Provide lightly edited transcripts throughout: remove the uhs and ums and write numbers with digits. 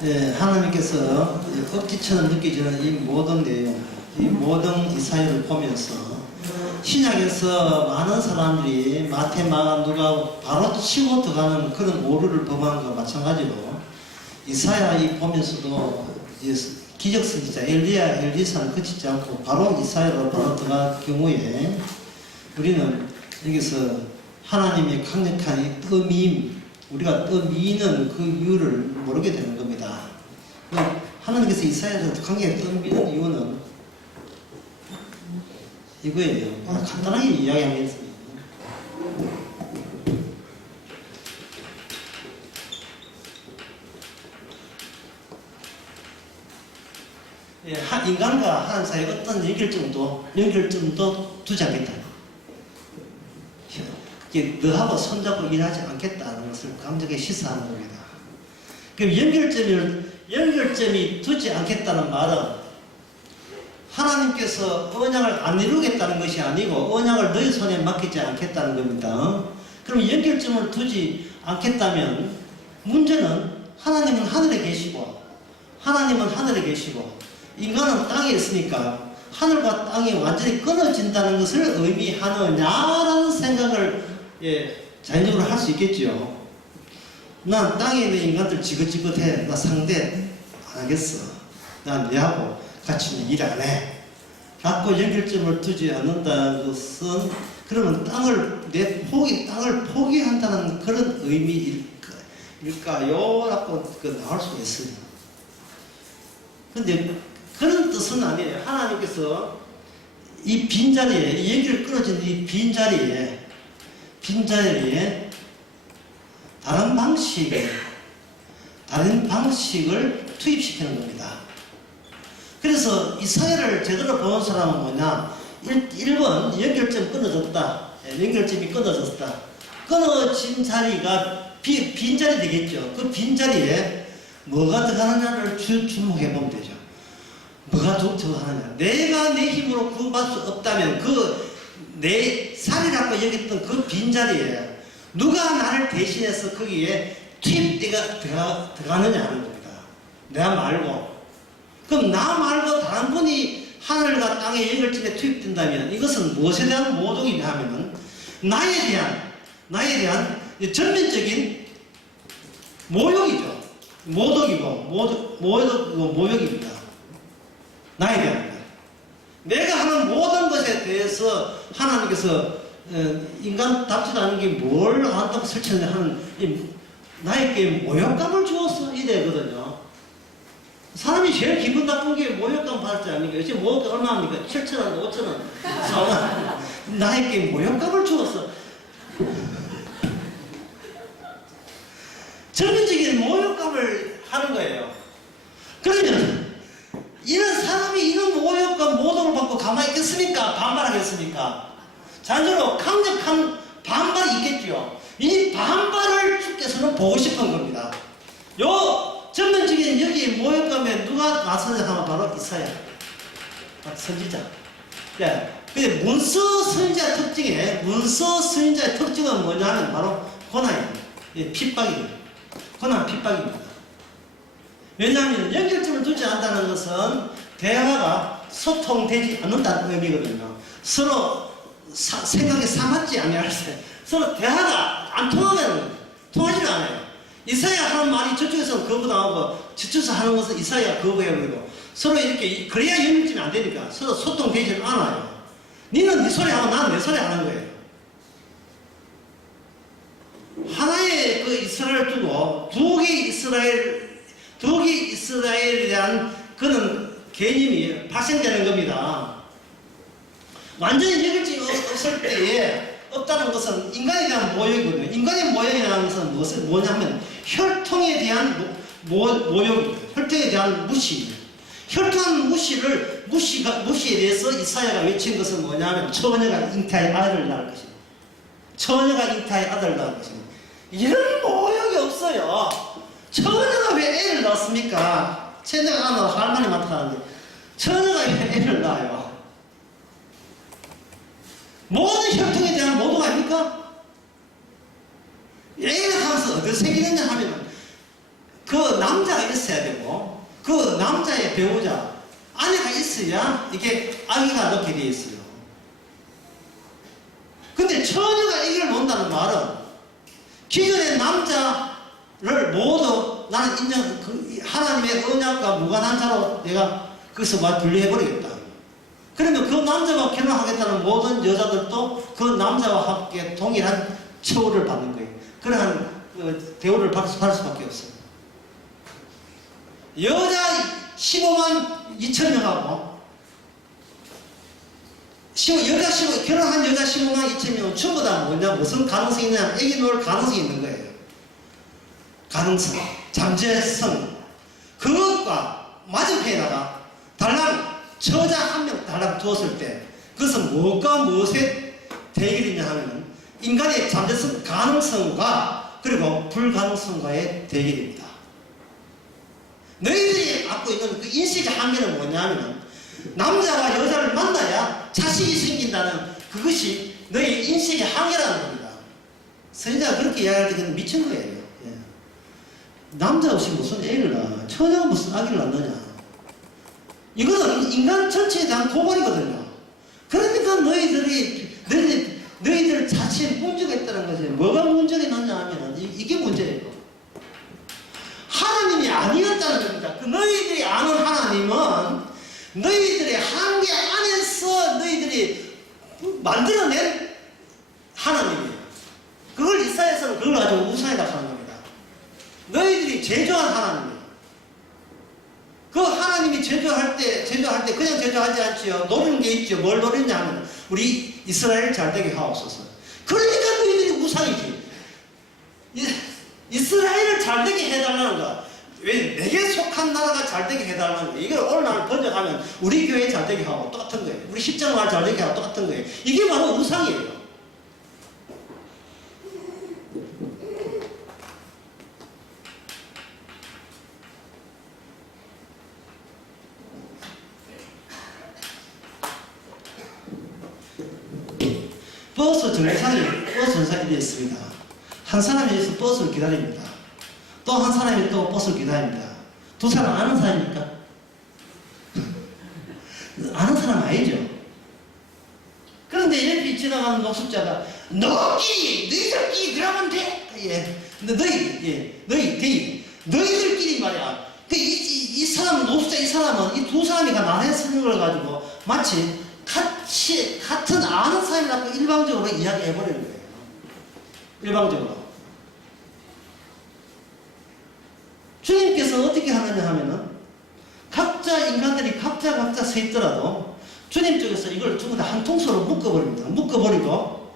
네, 하나님께서 억지처럼 느껴지는 이 모든 내용, 이 모든 이 사회를 보면서 신약에서 많은 사람들이 마태, 마가, 누가 바로 치고 들어가는 그런 오류를 범한 것과 마찬가지로 이사야 이 보면서도 기적 선지자 엘리야, 엘리사는 그치지 않고 바로 이사야로 바로 들어갈 경우에 우리는 여기서 하나님의 강력한 이 떠미임, 우리가 떠미는 그 이유를 모르게 되는 겁니다. 하나님께서 이사야를 강하게 떠미는 이유는 이거예요. 간단하게 이야기하겠습니다. 인간과 하나님 사이에 어떤 연결점도 두지 않겠다. 너하고 손잡고 일하지 않겠다는 것을 강하게 시사하는 겁니다. 그럼 연결점이 두지 않겠다는 말은 하나님께서 언약을 안 이루겠다는 것이 아니고 언약을 너희 손에 맡기지 않겠다는 겁니다. 그럼 연결점을 두지 않겠다면 문제는 하나님은 하늘에 계시고 인간은 땅에 있으니까 하늘과 땅이 완전히 끊어진다는 것을 의미하느냐라는 생각을 자연적으로 할 수 있겠죠. 난 땅에 있는 인간들 지긋지긋해. 나 상대 안 하겠어. 난 얘하고 같이 일 안 해. 라고 연결점을 두지 않는다는 것은 그러면 땅을 포기한다는 그런 의미일까요? 라고 나올 수가 있어요. 근데 그런 뜻은 아니에요. 하나님께서 이 빈자리에, 이 연결 끊어진 이 빈자리에 다른 방식을 투입시키는 겁니다. 그래서 이 사회를 제대로 보는 사람은 뭐냐? 1번 연결점 끊어졌다. 연결점이 끊어졌다. 끊어진 자리가 빈자리 되겠죠. 그 빈자리에 뭐가 들어가느냐를 주목해 보면 되죠. 뭐가 들어가느냐. 내가 내 힘으로 구할 수 없다면 내 살이라고 여겼던 그 빈자리에 누가 나를 대신해서 거기에 투입되가 들어가느냐 하는 겁니다. 내가 말고. 그럼 나 말고 다른 분이 하늘과 땅의 연결점에 투입된다면 이것은 무엇에 대한 모독이냐 하면은 나에 대한 전면적인 모욕이죠. 모욕입니다. 나에 대한 것. 내가 하는 모든 것에 대해서 하나님께서 인간답지도 않은 게 뭘 한다고 설치하는 나에게 모욕감을 주었어 이래거든요. 사람이 제일 기분 나쁜 게 모욕감 받을 때 아닙니까? 요즘 모욕감 얼마입니까? 7,000원, 5,000원, 4만 나에게 모욕감을 주었어. 전면적인 모욕감을 하는 거예요. 그러면 이런 사람이 이런 모욕감, 모독을 받고 가만히 있겠습니까? 반발하겠습니까? 자연적으로 강력한 반발이 있겠죠. 이 반발을 주께서는 보고 싶은 겁니다. 전면적인 여기 모욕감에 누가 나서냐 하면 바로 이사야 선지자. 근데 문서 선지자의 특징은 뭐냐면 바로 고난입니다. 핍박입니다. 고난 핍박입니다. 왜냐하면 연결점을 두지 않는다는 것은 대화가 소통되지 않는다는 의미거든요. 서로 생각이 사맞지 않냐할 때 서로 대화가 안 통하지는 않아요. 이사야 하는 말이 저쪽에서 거부당하고 저쪽에서 하는 것은 이사야 거부해버리고 서로 이렇게 그래야 연결점이 안 되니까 서로 소통되지 않아요. 니는 네 소리 하고 나는 내 소리 하는 거예요. 하나의 그 이스라엘을 두고 두 개의 이스라엘에 대한 그런 개념이 발생되는 겁니다. 완전히 연결점이 없을 때에 없다는 것은 인간에 대한 모욕이거든요. 인간의 모욕이라는 것은 뭐냐면 혈통에 대한 모욕입니다. 혈통에 대한 무시. 혈통한 무시에 대해서 이사야가 외친 것은 뭐냐면 처녀가 잉태의 아들을 낳을 것입니다. 처녀가 잉태의 아들을 낳을 것입니다. 이런 모욕이 없어요. 처녀가 왜 애를 낳습니까? 처녀가 안 낳아 할 말이 많다는데 처녀가 왜 애를 낳아요? 모든 혈통에 대한 모독 아닙니까? 그 생기느냐 하면은 그 남자가 있어야 되고 그 남자의 배우자 아내가 있어야 이게 아기가 낳게 돼 있어요. 근데 처녀가 아기를 낳는다는 말은 기존의 남자를 모두 나는 인정, 그 하나님의 언약과 무관한 자로 내가 거기서 분리해버리겠다. 그러면 그 남자와 결혼하겠다는 모든 여자들도 그 남자와 함께 동일한 처우를 받는 거예요. 그러한 대우를 받을 수밖에 없어요. 여자 15만 2천 명하고 결혼한 여자 15만 2천 명은 전부 다 뭐냐, 무슨 가능성이 있느냐, 애기 놓을 가능성이 있는 거예요. 가능성, 잠재성, 그것과 맞은편에다가 달랑 처자 한 명 달랑 두었을 때 그것은 무엇과 무엇의 대결이냐 하면 인간의 잠재성, 가능성과 그리고 불가능성과의 대결입니다. 너희들이 갖고 있는 그 인식의 한계는 뭐냐면 남자와 여자를 만나야 자식이 생긴다는 그것이 너희 인식의 한계라는 겁니다. 선지자가 그렇게 이야기할 때 그는 미친 거예요. 예. 남자 없이 무슨 애를 낳아? 처녀가 무슨 아기를 낳느냐? 이거는 인간 전체에 대한 고발이거든요. 그러니까 너희들 자체에 문제가 있다는 거지. 뭐가 문제가 있느냐 하면 이게 문제예요. 하나님이 아니었다는 겁니다. 그 너희들이 아는 하나님은 너희들의 한계 안에서 너희들이 만들어낸 하나님이에요. 그걸 이사야서는 그걸 가지고 우상이다 하는 겁니다. 너희들이 제조한 하나님이에요. 그 하나님이 제조할 때 그냥 제조하지 않지요. 노리는 게 있죠. 뭘 노리냐 하면 우리 이스라엘 잘되게 하옵소서. 그러니까 너희들이 우상이지. 이스라엘을 잘되게 해달라는 거야. 왜 내게 속한 나라가 잘되게 해달라는 거야. 이걸 오늘 번역하면 우리 교회 잘되게 하고 똑같은 거예요. 우리 십자가 잘되게 하고 똑같은 거예요. 이게 바로 우상이에요. 버스 정상이 되어 있습니다. 한 사람이 여기서 버스를 기다립니다. 또 한 사람이 또 버스를 기다립니다. 두 사람 아는 사람입니까? 아는 사람 아니죠. 그런데 옆에 지나가는 노숙자가 너희들끼리 그러면 돼. 예. 너희들끼리 말이야. 이 사람 노숙자 이 사람은 이 두 사람이 나눠 쓰는 걸 가지고 마치 같은 아는 사람이라고 일방적으로 이야기해버리는 거예요. 일방적으로. 주님께서 어떻게 하느냐 하면은 인간들이 각자 서 있더라도 주님 쪽에서 이걸 전부 다 한 통째로 묶어버립니다. 묶어버리고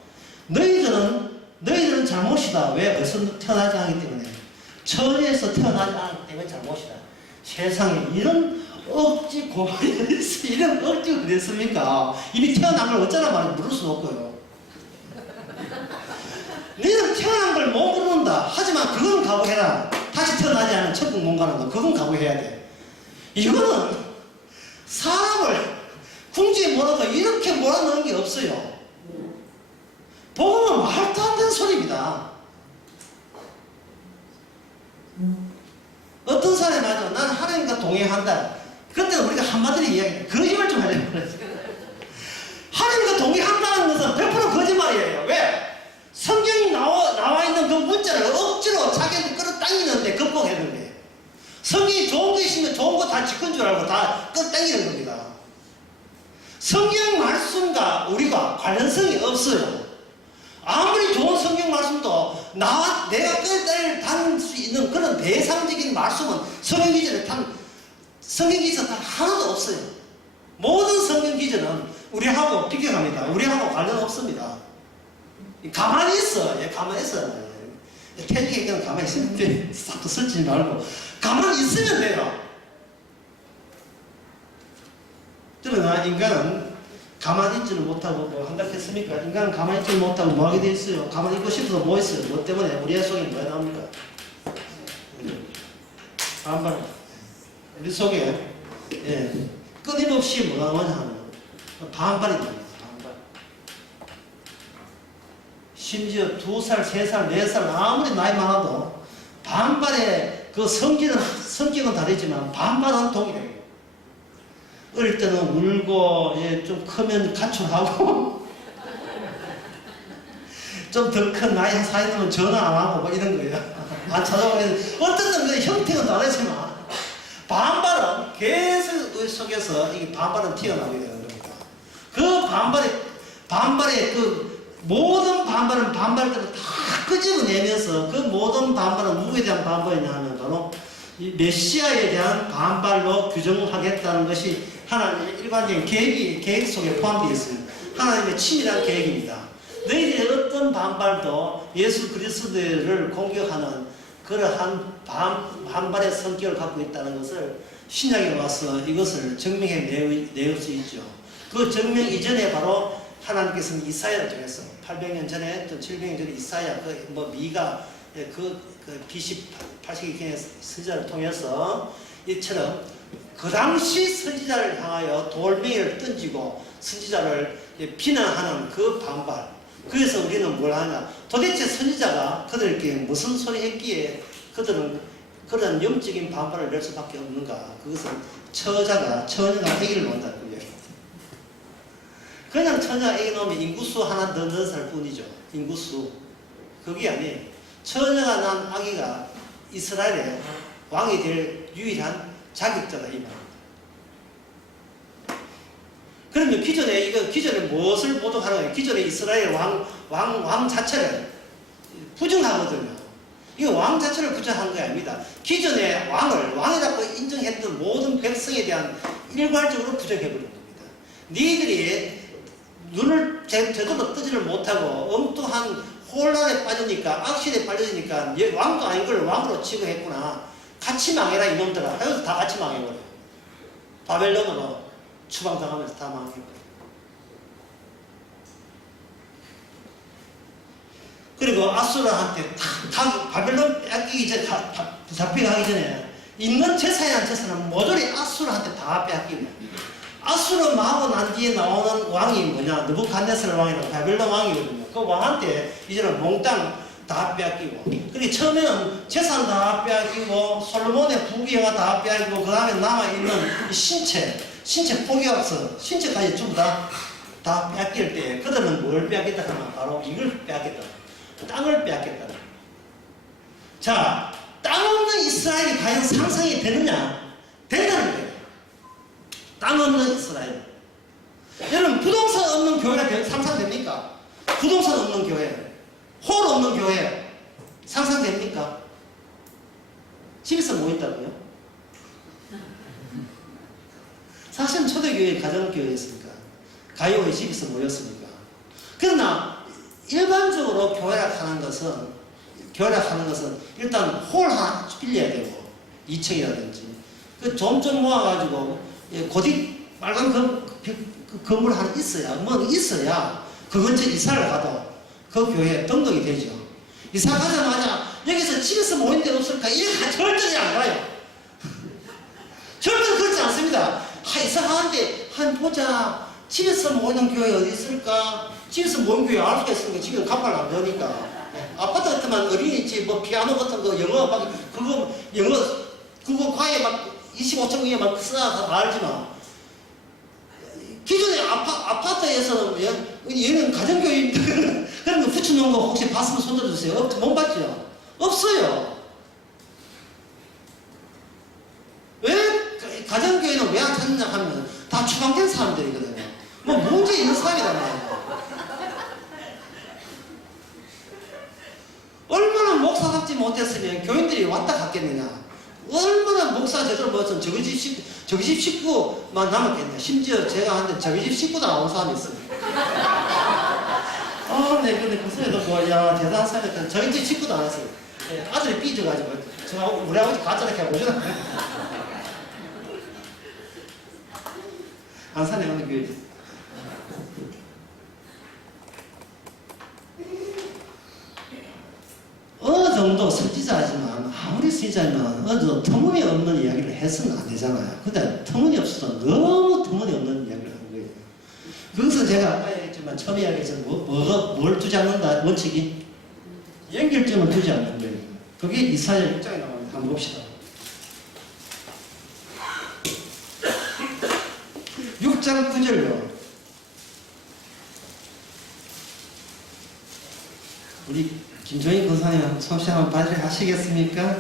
너희들은 잘못이다. 왜? 벌써 태어나지 않기 때문에. 처녀에서 태어나지 않기 때문에 잘못이다. 세상에 이런 억지 고발이 어딨어? 이런 억지가 어딨습니까? 이미 태어난 걸 어쩌나 말이 물을 수는 없고요. 너희는 태어난 걸 못 모른다. 하지만 그건 각오해라. 다시 태어나지 않은 천국 못 가는 거 그건 각오해야 돼. 이거는 사람을 궁지에 몰아서 이렇게 몰아넣는 게 없어요. 복음은 말도 안 되는 소리입니다. 어떤 사람이 맞아. 나는 하나님과 동행한다. 그때는 우리가 한마디로 이야기해. 거짓말 좀 하려고 그랬어요. 하나님과 동행한다는 것은 100% 거짓말이에요. 왜? 성경이 나와 있는 그 문자를 억지로 자기한테 끌어당기는데 극복했는데 성경이 좋은 게 있으면 좋은 거 다 지킨 줄 알고 다 끌어당기는 겁니다. 성경 말씀과 우리가 관련성이 없어요. 아무리 좋은 성경 말씀도 내가 끌어당길 수 있는 그런 대상적인 말씀은 성경 기전에 단 하나도 없어요. 모든 성경 기전은 우리하고 비교합니다. 우리하고 관련 없습니다. 가만히 있어. 가만히 있어. 태중에 그냥 가만히 있으면 싹도 설치지 말고 가만히 있으면 돼요. 그러나 인간은 가만히 있지는 못하고 뭐 한다 했습니까? 인간은 가만히 있지는 못하고 뭐 하게 돼 있어요? 가만히 있고 싶어서 뭐 있어요? 뭐 때문에? 우리 속에 뭐가 나옵니까? 반반. 우리 속에 끊임없이 뭐가 나오냐 하면 반발이 나옵니다. 심지어 2살, 3살, 4살 아무리 나이 많아도 반발의 그 성격은 다르지만 반발은 동일해요. 어릴 때는 울고, 예, 좀 크면 가출하고, 좀 더 큰 나이 사이면 전화 안 하고 뭐 이런 거예요. 안 찾아오고. 어떤 그 형태는 다르지만, 반발은 계속 속에서 이 반발은 튀어나오게 되는 겁니다. 그 반발의 그 모든 반발은 반발대로 다 끄집어내면서 그 모든 반발은 누구에 대한 반발이냐 하면 바로 이 메시아에 대한 반발로 규정하겠다는 것이 하나님의 일반적인 계획 속에 포함되어 있어요. 하나님의 치밀한 계획입니다. 너희들의 어떤 반발도 예수 그리스도를 공격하는 그러한 반발의 성격을 갖고 있다는 것을 신약에 와서 이것을 증명해 내올 수 있죠. 그 증명 이전에 바로 하나님께서는 이사야를 통해서 800년 전에 또 700년 전에 이사야 미가 BC 80기 선지자를 통해서 이처럼 그 당시 선지자를 향하여 돌멩이를 던지고 선지자를 비난하는 그 반발. 그래서 우리는 뭘 하냐? 도대체 선지자가 그들에게 무슨 소리 했기에 그들은 그런 영적인 반발을 낼 수밖에 없는가? 그것은 처녀가 아기를 낳는다는 거예요. 그냥 처녀가 아기 낳으면 인구수 하나 더 넣을 뿐이죠. 인구수. 그게 아니에요. 처녀가 낳은 아기가 이스라엘의 왕이 될 유일한 자격자다 이 말입니다. 그러면 기존에 무엇을 보도하는 거예요? 기존에 이스라엘 왕 자체를 부정하거든요. 이거 왕 자체를 부정한 게 아닙니다. 기존의 왕이라고 인정했던 모든 백성에 대한 일괄적으로 부정해버린 겁니다. 니들이 눈을 제대로 뜨지를 못하고 엉뚱한 혼란에 빠지니까, 악실에 빠져지니까 왕도 아닌 걸 왕으로 취급했구나. 같이 망해라 이놈들아. 하여서 다 같이 망해버려요. 바벨론으로 추방당하면서 다 망해버려요. 그리고 아수라한테 다 바벨론 빼앗기기 전에 잡혀가기 전에 있는 제사는 모조리 아수라한테 다 빼앗기고, 아수르 망하고 난 뒤에 나오는 왕이 뭐냐? 느부갓네살 왕이라고 바벨론 왕이거든요. 그 왕한테 이제는 몽땅 다 빼앗기고, 그리고 처음에는 재산 다 빼앗기고, 솔로몬의 부귀가 다 빼앗기고, 그 다음에 남아있는 신체 포기하면서 신체까지 전부 다 빼앗길 때 그들은 뭘 빼앗겠다 하면 바로 이걸 빼앗겠다. 땅을 빼앗겠다. 자, 땅 없는 이스라엘이 과연 상상이 되느냐? 된다는 거예요. 땅 없는 이스라엘. 여러분, 부동산 없는 교회가 상상됩니까? 부동산 없는 교회, 홀 없는 교회 상상됩니까? 집에서 뭐 있다고요? 사실은 초대교회 가정교회였으니까, 가요회 집에서 모였으니까. 그러나 일반적으로 교회락하는 것은 일단 홀 하나 빌려야 되고, 2층이라든지 그 좀 모아가지고 고딕 빨간 건물 하나 있어야 그 근처 이사를 가도 그 교회에 등록이 되죠. 이사 가자마자 여기서 집에서 모인 데 없을까? 이렇게 절대 안 가요. 절대 그렇지 않습니다. 이사 가는데 보자. 집에서 모이는 교회 어디 있을까? 집에서 모인 교회 알 수가 있으니까 집에서 간발 안 되니까. 아파트 같으면 어린이집, 피아노 같은 거, 영어 그거 과외 25층 위에 써서 알지만, 기존의 아파트에서는 얘는 가정교회입니다. 그런 거 붙여놓은 거 혹시 봤으면 손들어주세요. 못 봤죠? 없어요. 왜 가정교회는 왜 안 찾느냐 하면 다 추방된 사람들이거든요. 뭐 문제 있는 사람이란 말이에요. 얼마나 목사답지 못했으면 교인들이 왔다 갔겠느냐. 얼마나 목사 제대로 모였으면 저기 집 식구만 남았겠냐. 심지어 제가 한테 저기 집 식구도 안 온 사람이 있어요. 네, 근데 그 소리도 야, 대단한 사람이었다. 저희 집 식구도 안 왔어요. 아들이 삐져가지고, 우리 아버지 가짜라 이렇게 보잖아. 안산에 가는 교회. 어느 정도 선지자지만, 아무리 선지자지만 어느 정도 터무니없는 이야기를 해서는 안 되잖아요. 근데 터무니없어도 너무 터무니없는 이야기를 한 거예요. 그것은 제가 아까 얘기했지만, 처음 이야기했지만 뭘 두지 않는다? 원칙이? 연결점을 두지 않는 거예요. 그게 이사야 6장에 나옵니다. 한번 봅시다. 6장 9절요. 우리 김종인 권사님 som시 한번 발휘하시겠습니까?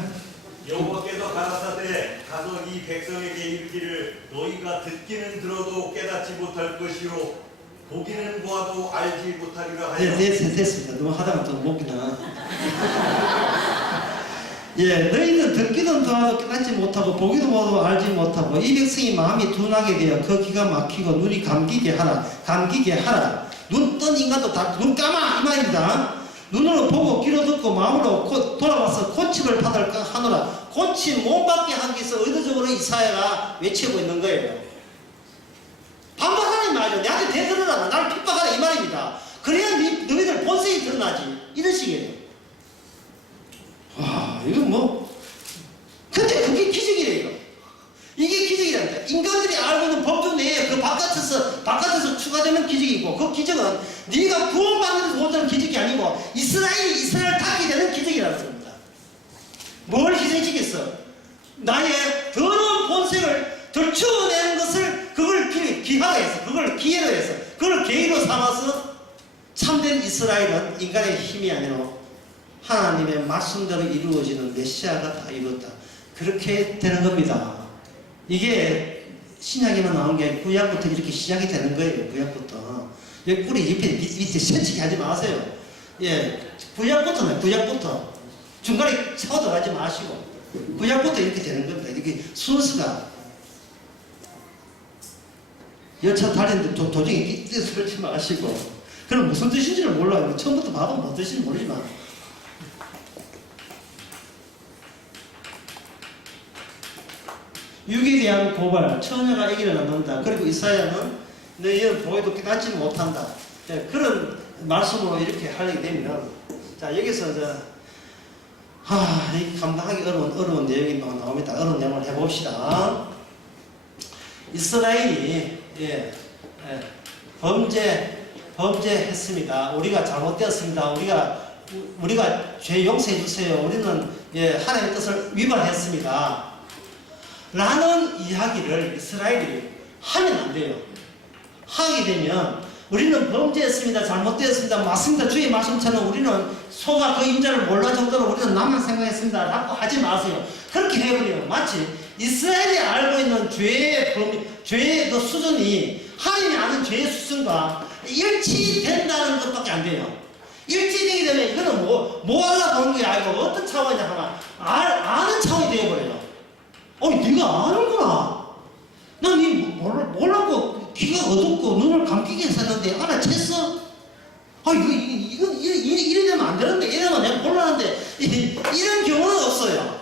여호와께서 가라사대 가서 이 백성에게 이르기를 너희가 듣기는 들어도 깨닫지 못할 것이요 보기는 보아도 알지 못하리라 하여. 됐습니다. 너무 하다가 또 먹기나. 예, 너희는 듣기는 들어도 깨닫지 못하고 보기도 보아도 알지 못하고 이 백성이 마음이 둔하게 되어 그 귀가 막히고 눈이 감기게 하라. 눈 뜬 인간도 다 눈 감아 이 말입니다. 눈으로 보고 귀로 듣고 마음으로 돌아와서 고침을 받을까 하노라. 고침 못 받게 하기 위해서 의도적으로 이사야가 외치고 있는 거예요. 반박하는 말이죠. 내한테 대들으라. 나를 핍박하라 이 말입니다. 그래야 너희들 본성이 드러나지. 이런 식이에요. 와, 이건 뭐. 근데 그게 기적이래요. 이게 기적이란다. 인간들이 알고 있는 법도 내에 그 바깥에서 추가되는 기적이고, 그 기적은 네가 구원받는 데서 오는 기적이 아니고 이스라엘 닦게 되는 기적이라는 겁니다. 뭘 희생시켰어? 나의 더러운 본색을 들추어내는 것을 그걸 기화해서, 그걸 기회로 해서, 그걸 계기로 삼아서 참된 이스라엘은 인간의 힘이 아니라 하나님의 말씀대로 이루어지는 메시아가 다 이루었다. 그렇게 되는 겁니다. 이게 신약에만 나온 게 구약부터 이렇게 시작이 되는 거예요. 구약부터. 여기 뿌리 밑에 세치게 하지 마세요. 예, 구약부터. 중간에 차고 들어가지 마시고. 구약부터 이렇게 되는 겁니다. 이렇게 순서가. 열차 달리는데 도중에 뜻을 걸지 마시고. 그럼 무슨 뜻인지를 몰라요. 처음부터 봐도 무슨 뜻인지 모르지만. 육에 대한 고발, 처녀가 아기를 낳는다. 그리고 이사야는 너희는 보여도 깨닫지 못한다. 예, 그런 말씀으로 이렇게 하게 되면, 자, 여기서 이 감당하기 어려운 내용이 나옵니다. 어려운 내용을 해봅시다. 이스라엘이, 범죄했습니다. 우리가 잘못되었습니다. 우리가 죄 용서해 주세요. 우리는, 하나님의 뜻을 위반했습니다. 라는 이야기를 이스라엘이 하면 안 돼요. 하게 되면 우리는 범죄했습니다. 잘못되었습니다. 맞습니다. 주의 말씀처럼 우리는 소가 그 임자를 몰라 정도로 우리는 나만 생각했습니다. 라고 하지 마세요. 그렇게 해버려요. 마치 이스라엘이 알고 있는 죄의 그 수준이 하나님이 아는 죄의 수준과 일치된다는 것밖에 안 돼요. 일치되게 되면 이거는 뭐 하려고 하는 게 아니고 어떤 차원이냐 하면 아는 차원이 되어버려요. 네가 아는구나. 난 몰랐고 귀가 어둡고 눈을 감기게 했었는데 알아챘어? 이래 되면 안 되는데 이러면 내가 곤란한데 이런 경우는 없어요.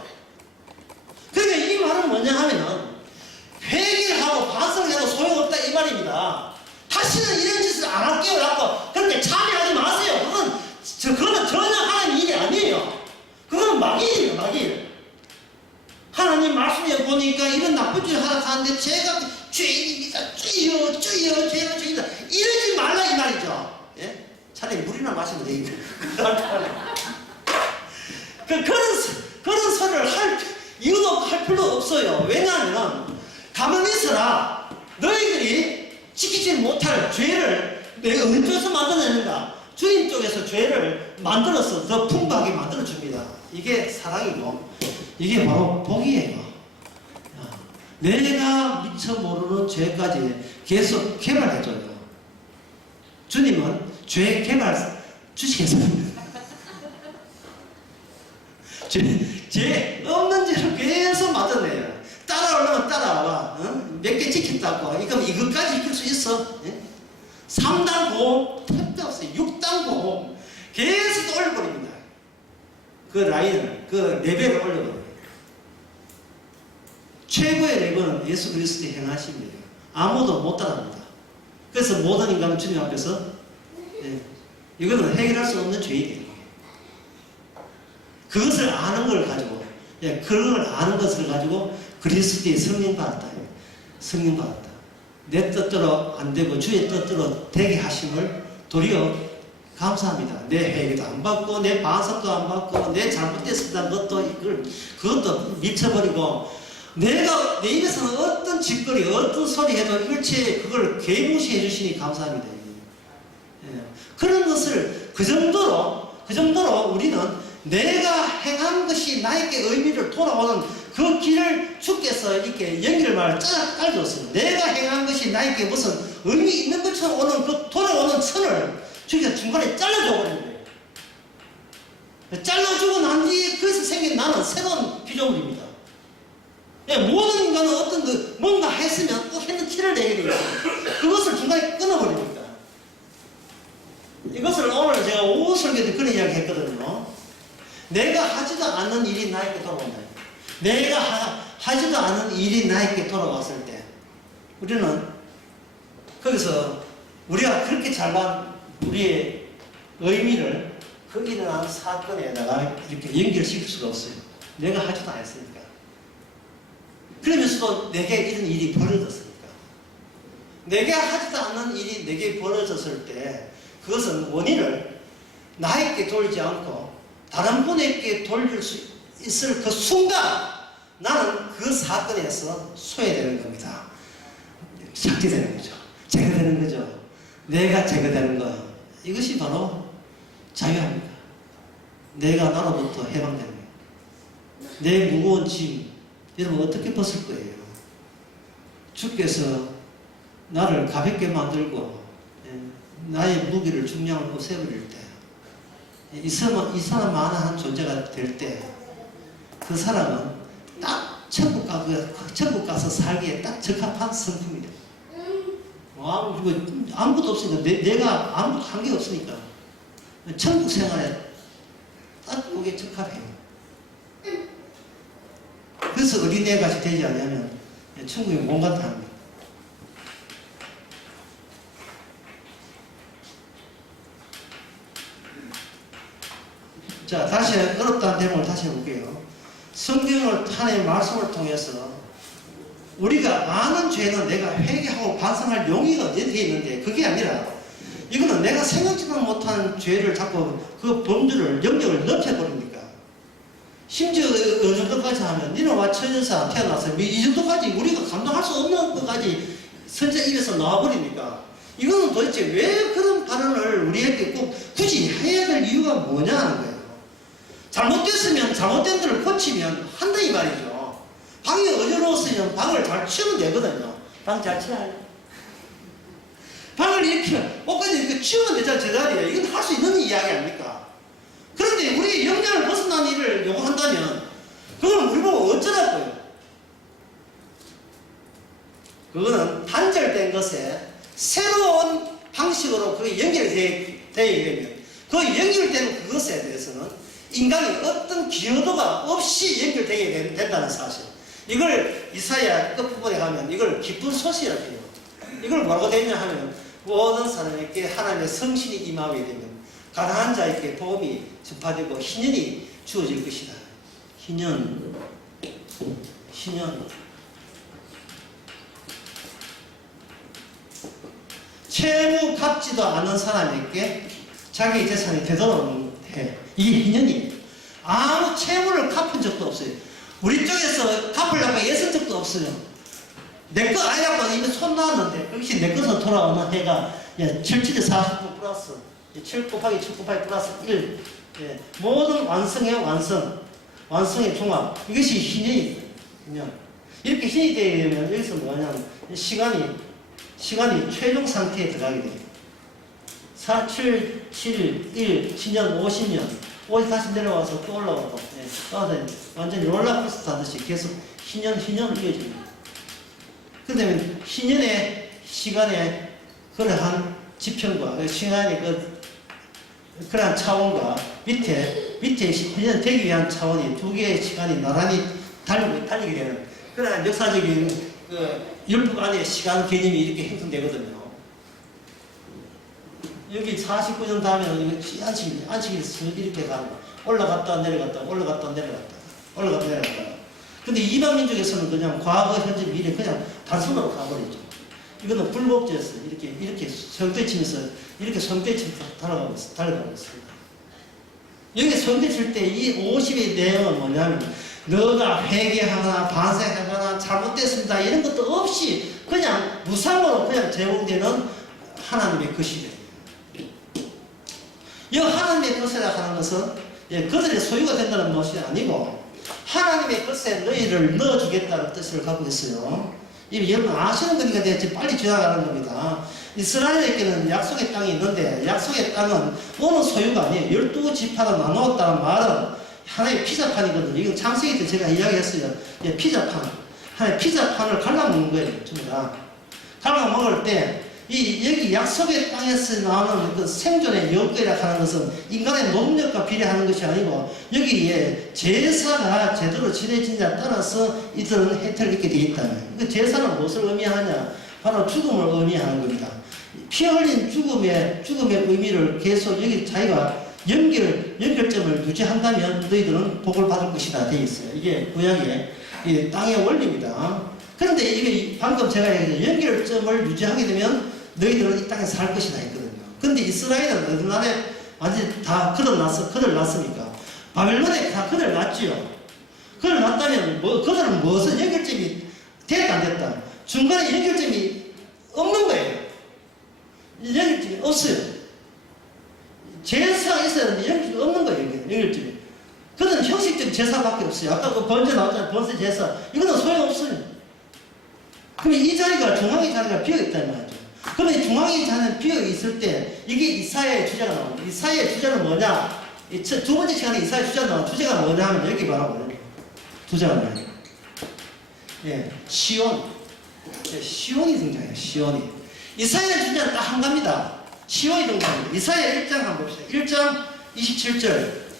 그러니까 이 말은 뭐냐 하면은 회개를 하고 반성을 해도 소용없다 이 말입니다. 다시는 이런 짓을 안 할게요 라고 그렇게 참여하지 마세요. 그거는 전혀 하는 일이 아니에요. 그거는 막일이에요. 막일. 하나님 말씀에 보니까 이런 나쁜 짓을 하는데 제가 죄인입니다. 죄요 제가 죄인이다. 이러지 말라 이 말이죠. 예? 차라리 물이나 마시면 되니까. 그런 소리를 할 이유도 할 필요 없어요. 왜냐하면 가만히 있어라. 너희들이 지키지 못할 죄를 내가 어디서 만들어내는가? 주님 쪽에서 죄를 만들어서 더 풍부하게 만들어줍니다. 이게 사랑이고 이게 바로 복이에요. 내가 미처 모르는 죄까지 계속 개발해줘요. 주님은 죄 개발 주시겠습니다. 죄 없는 죄를 계속 만들어내요. 따라오려면 따라와. 몇 개 지켰다고. 그럼 이것까지 지킬 수 있어? 3단 보험 택도 없어요. 6단 보험 계속 올려버립니다. 그 라인을, 그 레벨을 올려버립니다. 최고의 레벨은 예수 그리스도의 행하심이에요. 아무도 못 따라합니다. 그래서 모든 인간은 주님 앞에서 이거는 해결할 수 없는 죄이에요. 그것을 아는 걸 가지고, 그걸 아는 것을 가지고 그리스도의 성령 받았다. 성령 받았다. 내 뜻대로 안 되고 주의 뜻대로 되게 하심을 도리어 감사합니다. 내 회개도 안 받고 내 반성도 안 받고 내 잘못됐었다는 것도 그것도 미쳐버리고 내가 내 입에서는 어떤 짓거리 어떤 소리 해도 일체 그걸 개무시해 주시니 감사합니다. 예. 그런 것을 그 정도로 우리는 내가 행한 것이 나에게 의미를 돌아오는 그 길을 주께서 이렇게 연결말을 쫙 깔아줬어요. 내가 행한 것이 나에게 무슨 의미 있는 것처럼 오는 그 돌아오는 선을 주께서 중간에 잘라줘 버린 거예요. 잘라주고 난 뒤에 그래서 생긴 나는 새로운 피조물입니다. 모든 인간은 어떤 그 뭔가 했으면 꼭 했는 티를 내게 돼요. 그것을 중간에 끊어버립니다. 이것을 오늘 제가 오후 설교 때 그런 이야기 했거든요. 내가 하지도 않는 일이 나에게 돌아온다. 내가 하지도 않은 일이 나에게 돌아왔을 때 우리는 거기서 우리가 그렇게 잘난 우리의 의미를 그 일어난 사건에다가 이렇게 연결시킬 수가 없어요. 내가 하지도 않았으니까. 그러면서도 내게 이런 일이 벌어졌으니까. 내가 하지도 않는 일이 내게 벌어졌을 때 그것은 원인을 나에게 돌리지 않고 다른 분에게 돌릴 수 있을 그 순간 나는 그 사건에서 소외되는 겁니다. 삭제되는 거죠. 제거되는 거죠. 내가 제거되는 거. 이것이 바로 자유합니다. 내가 나로부터 해방되는 거예요. 내 무거운 짐 여러분 어떻게 벗을 거예요? 주께서 나를 가볍게 만들고 나의 무게를 중량을 없애버릴 때 이 사람만한 존재가 될 때 그 사람은 딱 천국 가서 살기에 딱 적합한 성품이다. 아무것도 없으니까 내가 아무것도 한게 없으니까 천국 생활에 딱 그게 적합해요. 그래서 어린애같이 되지 않으면 천국에 못 간다 합니다. 자, 다시 어렵다는 대목을 다시 해볼게요. 성경을 하나님의 말씀을 통해서 우리가 아는 죄는 내가 회개하고 반성할 용의가 언제 되어 있는데 그게 아니라 이거는 내가 생각지도 못한 죄를 자꾸 그 범주를 영역을 넓혀버립니까? 심지어 어느 정도까지 하면 니는 와 처녀사 태어나서 이 정도까지 우리가 감당할 수 없는 것까지 선자 입에서 나와버리니까 이거는 도대체 왜 그런 발언을 우리에게 꼭 굳이 해야 될 이유가 뭐냐 하는 거예요. 잘못됐으면 잘못된 데를 고치면 한다 이 말이죠. 방이 어지러웠으면 방을 잘 치우면 되거든요. 방 잘 치워야 방을 이렇게 옷까지 이렇게 치우면 되잖아. 제자리에. 이건 할 수 있는 이야기 아닙니까? 그런데 우리의 역량을 벗어난 일을 요구한다면 그건 우리 보고 어쩌라고요? 그거는 단절된 것에 새로운 방식으로 그게 연결되게 되면 그 연결된 그것에 대해서는 인간이 어떤 기여도가 없이 연결되게 된다는 사실. 이걸 이사야 끝부분에 가면 이걸 기쁜 소식이라고 해요. 이걸 뭐라고 되냐 하면 모든 사람에게 하나님의 성신이 임하게 되면 가난한 자에게 복음이 전파되고 희년이 주어질 것이다. 희년. 채무 갚지도 않은 사람에게 자기 재산이 되도록 해. 이게 희년이에요. 아무 채무를 갚은 적도 없어요. 우리 쪽에서 갚으려고 애쓴 적도 없어요. 내 거 아니라고 이미 손 놨는데 그것이 내 것으로 돌아오는 해가 77에 49 플러스 7 곱하기 7 곱하기 플러스 1 모든 완성의 완성 완성의 종합 이것이 희년입니다. 희년. 이렇게 희년이 되면 여기서 뭐냐면 시간이 최종 상태에 들어가게 돼요. 4, 7, 7, 1, 10년, 50년. 50 다시 내려와서 또 올라가고, 완전히 롤러코스터 하듯이 계속 희년을 이어집니다. 그런데 희년의 시간에 그러한 지평과 시간의 그러한 차원과 밑에 희년 되기 위한 차원이 두 개의 시간이 나란히 달리게 되는 그러한 역사적인 율법 안에 시간 개념이 이렇게 형성되거든요. 여기 49년 다음에는 안식이 이렇게 가고 올라갔다 내려갔다 올라갔다 내려갔다 올라갔다 내려갔다. 근데 이방 민족에서는 그냥 과거, 현재, 미래 그냥 단순으로 가버리죠. 이거는 불법죄였어요. 이렇게 성대 치면서 이렇게 성대 치면서 달아가고 있습니다. 여기 성대 칠 때 이 50의 내용은 뭐냐면 너가 회개하거나 반성하거나 잘못됐습니다 이런 것도 없이 그냥 무상으로 그냥 제공되는 하나님의 것이래요. 이 하나님의 것이라 하는 것은 그들의 소유가 된다는 것이 아니고 하나님의 것에 너희를 넣어주겠다는 뜻을 갖고 있어요. 이 여러분 아시는 거니까 내가 빨리 지나가는 겁니다. 이스라엘에게는 약속의 땅이 있는데 약속의 땅은 어느 소유가 아니에요. 12지파로 나누었다는 말은 하나의 피자판이거든요. 이거 창세기 때 제가 이야기했어요. 피자판. 하나의 피자판을 갈라먹는 거예요. 전부 다. 갈라먹을 때 여기 약속의 땅에서 나오는 그 생존의 여건이라 하는 것은 인간의 노력과 비례하는 것이 아니고 여기에 제사가 제대로 지내지냐에 따라서 이들은 혜택을 얻게 되어 있다. 그 제사는 무엇을 의미하냐? 바로 죽음을 의미하는 겁니다. 피 흘린 죽음의 의미를 계속 여기 자기가 연결점을 유지한다면 너희들은 복을 받을 것이다 되어 있어요. 이게 구약의 땅의 원리입니다. 그런데 이게 방금 제가 얘기한 연결점을 유지하게 되면 너희들은 이 땅에 살 것이다 했거든요. 근데 이스라엘은 어느 날에 완전히 다 거들났으니까 바벨론에 다 거들났지요. 거들났다면 그들은 무슨 연결점이 됐다 안 됐다. 중간에 연결점이 없는 거예요. 연결점이 없어요. 제사가 있어야 되는데 연결점이 없는 거예요. 연결점이. 그들은 형식적인 제사밖에 없어요. 아까 그 번제 나왔잖아요. 번제 제사. 이거는 소용없어요. 그럼 이 자리가 중앙의 자리가 비어있다는 말이죠. 그러면 중앙의 자리는 비어있을 때 이게 이사야의 주제가 나옵니다. 이사야의 주제는 뭐냐? 두 번째 시간에 이사야의 주제가 나옵니다. 주제가 뭐냐 하면 여기 바로 뭐냐? 주제가 뭐냐? 시온. 시온이 등장해요. 시온이. 이사야의 주제는 딱 한 갑니다. 시온이 등장합니다. 이사야 1장 한번 봅시다. 1장 27절.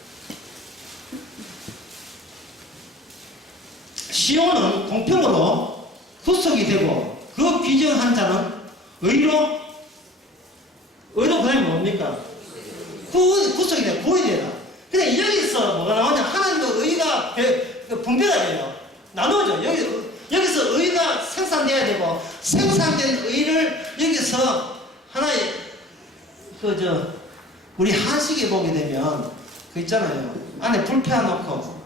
시온은 공평으로 구속이 되고 그 비정한 자는 의로 그다음에 뭡니까? 구속이 되고 구원이 되다. 근데 여기서 뭐가 나오냐? 하나님의 의가 분배가 돼요. 나누어져. 여기서 의가 생산돼야 되고 생산된 의를 여기서 하나의 우리 한식에 보게 되면 그 있잖아요. 안에 불 펴놓고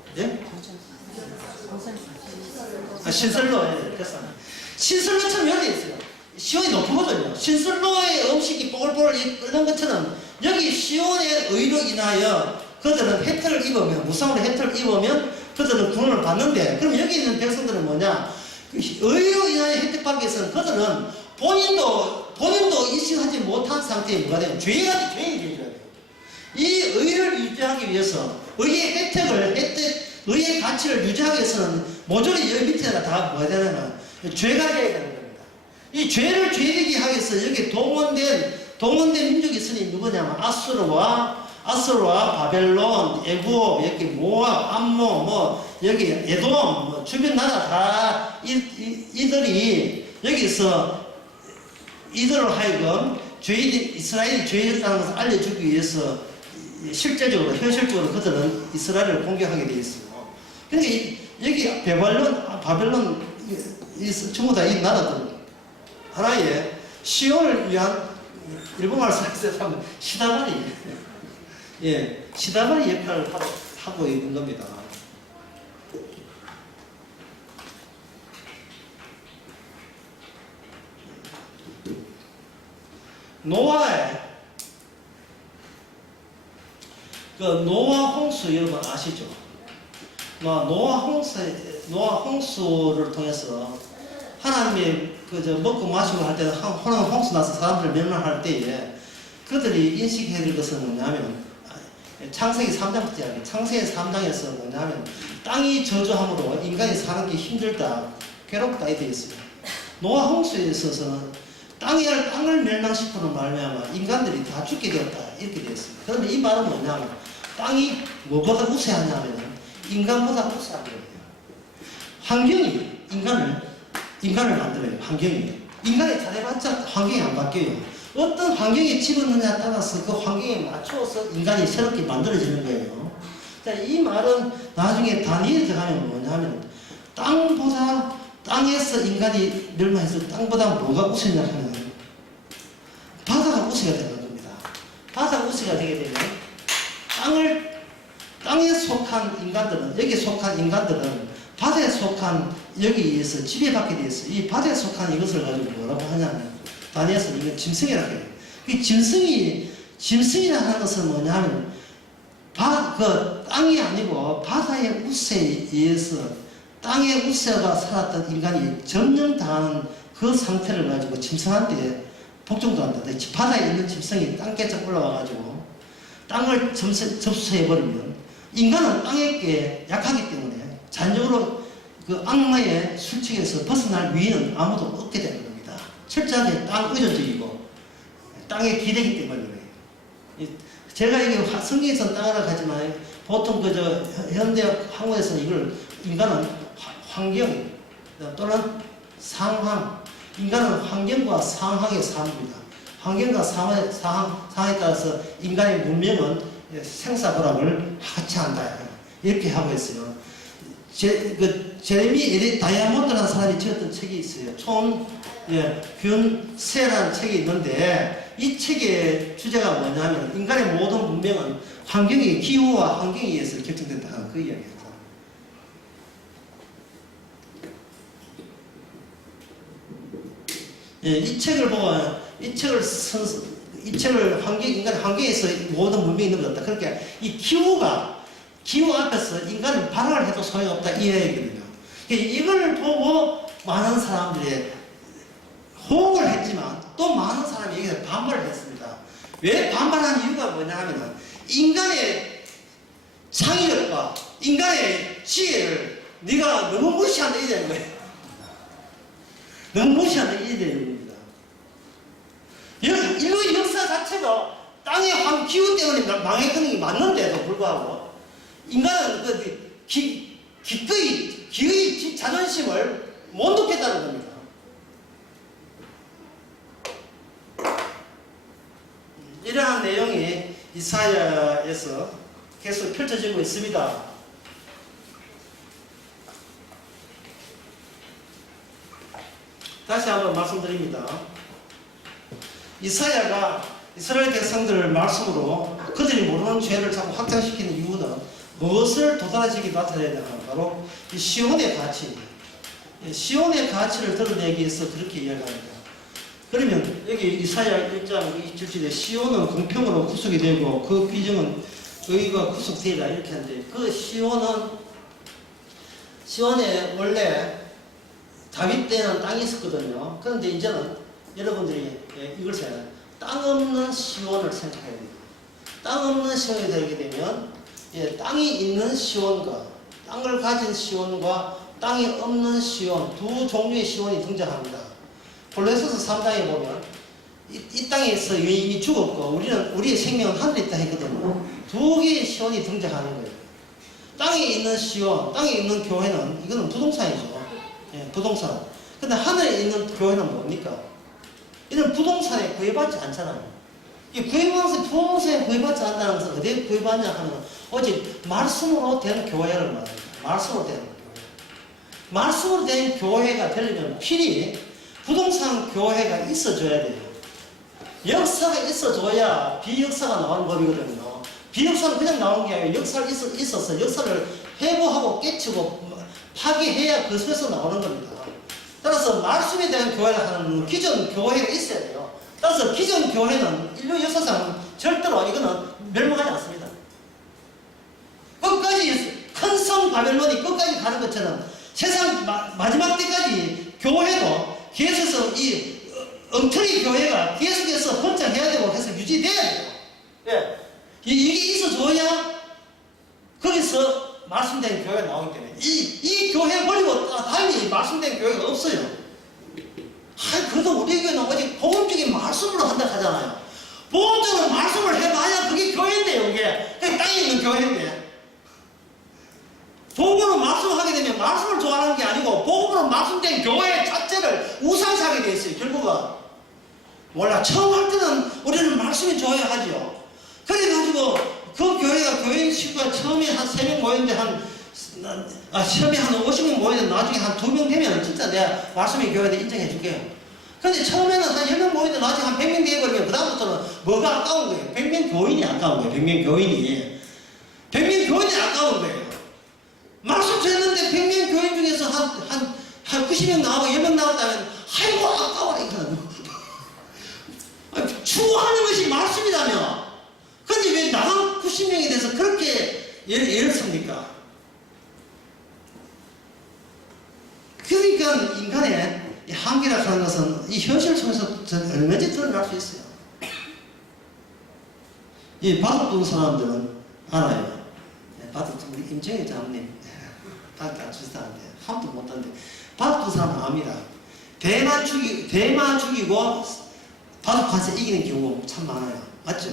신설로 신설로처럼 열려 있어요. 시온이 높거든요. 신설로의 음식이 뽀글뽀글 끓는 것처럼 여기 시온의 의로 인하여 그들은 혜택을 입으면 무상으로 혜택을 입으면 그들은 구원을 받는데 그럼 여기 있는 백성들은 뭐냐? 의로 인하여 혜택받기 위해서는 그들은 본인도 인식하지 못한 상태에 뭐가 돼요? 죄인이 되어야 돼요. 이 의를 유지하기 위해서 의의 의의 가치를 유지하기 위해서는 모조리 여기 밑에다 다 뭐가 되냐면 죄가 되어야 되는 겁니다. 이 죄를 죄되게 하기 위해서 여기 동원된 민족이 있으니 누구냐면 아수르와 바벨론, 애굽, 여기 모압, 암몬, 여기 에돔, 주변 나라 다 이들이 여기서 이들을 하여금 이스라엘이 죄였다는 것을 알려주기 위해서 실제적으로 현실적으로 그들은 이스라엘을 공격하게 되어 있어요. 그러니까 여기 바벨론 전부 다 이 나라들 하나의 시온을 위한 일본말 사용하면 시다바리 시다바리 역할을 하고 있는 겁니다. 노아 홍수 여러분 아시죠? 노아 홍수를 통해서 하나님이 먹고 마시고 할 때는 홍수 나서 사람들을 멸망할 때에 그들이 인식해야 될 것은 뭐냐면 창세기 3장부터 이야기. 창세기 3장에서 뭐냐면 땅이 저주함으로 인간이 사는 게 힘들다, 괴롭다 이렇게 있어요. 노아 홍수에 있어서는 땅을 멸망시키는 말미암아 인간들이 다 죽게 되었다 이렇게 되었어요. 그런데 이 말은 뭐냐면 땅이 뭐보다 우세하냐면 인간보다 우세한 거예요. 환경이 인간을 만들어요. 환경이 인간이 잘해봤자 환경이 안 바뀌어요. 어떤 환경에 집었느냐에 따라서 그 환경에 맞추어서 인간이 새롭게 만들어지는 거예요. 자, 이 말은 나중에 다니엘에 들어가면 뭐냐면 땅보다 땅에서 인간이 멸망해서 땅보다 뭐가 우세냐 하면 바다가 우세가 되는 겁니다. 바다가 우세가 되게 되면 땅에 속한 인간들은, 여기에 속한 인간들은 바다에 속한 여기에서 지배받게 되어 있어요. 이 바다에 속한 이것을 가지고 뭐라고 하냐면 다니엘서는 이건 짐승이라고 해요. 이 짐승이라 하는 것은 뭐냐면 땅이 아니고 바다의 우세에 의해서 땅의 우세가 살았던 인간이 점령당하는 그 상태를 가지고 짐승한테 복종도 한다. 바다에 있는 짐승이 땅깨져 올라와가지고 땅을 접수해버리면 인간은 땅에게 약하기 때문에 잔적으로 그 악마의 술책에서 벗어날 위인은 아무도 없게 되는 겁니다. 철저하게 땅 의존적이고 땅에 기대기 때문에 그래요. 제가 이게 성경에서는 땅이라고 하지만 보통 현대 학문에서는 이걸 인간은 환경 또는 상황, 인간은 환경과 상황에 삽니다. 환경과 상황에 따라서 인간의 문명은 생사불합을 같이 한다. 이렇게 하고 있어요. 제레미 다이아몬드라는 사람이 지었던 책이 있어요. 균세라는 책이 있는데 이 책의 주제가 뭐냐면 인간의 모든 문명은 환경의 기후와 환경에 의해서 결정된다 하는 그 이야기입니다. 이 책을 보면 이 책을 인간 환경에서 모든 문명이 있는 것 같다. 그러니까 이 기후 앞에서 인간은 발악을 해도 소용없다 이 얘기거든요. 이걸 보고 많은 사람들이 호응을 했지만 또 많은 사람이 여기서 반발을 했습니다. 왜 반발한 이유가 뭐냐 하면 인간의 창의력과 인간의 지혜를 네가 너무 무시한다 이 되는 거예요. 너무 무시한다 이 되는 겁니다. 인류의 역사 자체가 땅의 기후 때문에 망했던 게 맞는데도 불구하고 인간은 기의 자존심을 못 놓겠다는 겁니다. 이러한 내용이 이사야에서 계속 펼쳐지고 있습니다. 다시 한번 말씀드립니다. 이사야가 이스라엘 백성들을 말씀으로 그들이 모르는 죄를 자꾸 확장시키는 이유는 무엇을 도달하시게 나타내야 되나? 바로 이 시온의 가치, 시온의 가치를 드러내기 위해서 그렇게 이야기합니다. 그러면 여기 이사야 1장 27절에 시온은 공평으로 구속이 되고 그 귀정은 의가 구속되리라 이렇게 하는데 그 시온에 원래 다윗 때는 땅이 있었거든요. 그런데 이제는 여러분들이 이것을 땅 없는 시온을 생각해야 돼요. 땅 없는 시온이 되게 되면 땅이 있는 시온과 땅을 가진 시온과 땅이 없는 시온 두 종류의 시온이 등장합니다. 골로새서 3장에 보면 이 땅에서 이미 죽었고 우리의 생명은 하늘에 있다 했거든요. 두 개의 시온이 등장하는 거예요. 땅에 있는 시온, 땅에 있는 교회는 이거는 부동산이죠. 부동산. 근데 하늘에 있는 교회는 뭡니까? 이런 부동산에 구애받지 않잖아요. 이 부동산에 구애받지 않는다는 것은 어디에 구애받냐 하면 오직 말씀으로 된 교회를 말합니다. 말씀으로 된 교회. 말씀으로 된 교회가 되려면 필히 부동산 교회가 있어줘야 돼요. 역사가 있어줘야 비역사가 나오는 법이거든요. 비역사는 그냥 나온 게 아니라 역사가 있어서 역사를 회고하고 깨치고 파괴해야 그 속에서 나오는 겁니다. 따라서 말씀에 대한 교회를 하는 기존 교회가 있어야 돼요. 따라서 기존 교회는 인류 역사상 절대로 이거는 멸망하지 않습니다. 끝까지 큰 성 바벨론이 끝까지 가는 것처럼 세상 마지막 때까지 교회도 계속해서 이 엉터리 교회가 계속해서 번창해야 되고 해서 유지돼야 돼요. 예. 이게 있어줘야 거기서 말씀된 교회가 나오기 때문에 이 교회 버리고 다음에 말씀된 교회가 없어요. 그래도 우리 교회는 오직 복음적인 말씀으로 한다 하잖아요. 복음적으로 말씀을 해봐야 그게 교회인데요. 이게 그게 땅에 있는 교회인데 복음으로 말씀하게 되면 말씀을 좋아하는 게 아니고 복음으로 말씀된 교회 자체를 우상시하게 돼 있어요. 결국은 몰라 처음 할 때는 우리는 말씀이 좋아야 하죠. 그래가지고 그 교회가 교인 식구가 처음에 한 3명 모였는데 한 처음에 한 50명 모이는데 나중에 한 2명 되면 진짜 내가 말씀의 교회에 인정해 줄게요. 근데 처음에는 한 10명 모이는데 나중에 한 100명 되어버리면 그다음부터는 뭐가 아까운 거예요? 100명 교인이 아까운 거예요. 100명 교인이. 100명 교인이 아까운 거예요. 말씀 듣는데 100명 교인 중에서 한 90명 나오고 10명 나왔다면 아이고 아까워 이거 추구하는 것이 말씀이라며. 근데 왜 나만 90명에 대해서 그렇게 예를 씁니까? 그러니까 인간의 이 한계라고 하는 것은 이 현실 속에서 얼마든지 드러날 수 있어요. 이 바둑 두는 사람들은 알아요. 바둑 우리 임정희 장님 바둑 안 칠 사람인데 한도 못하는데 바둑 두는 사람은 압니다. 대만 죽이고 바둑 가서 이기는 경우 참 많아요. 맞죠?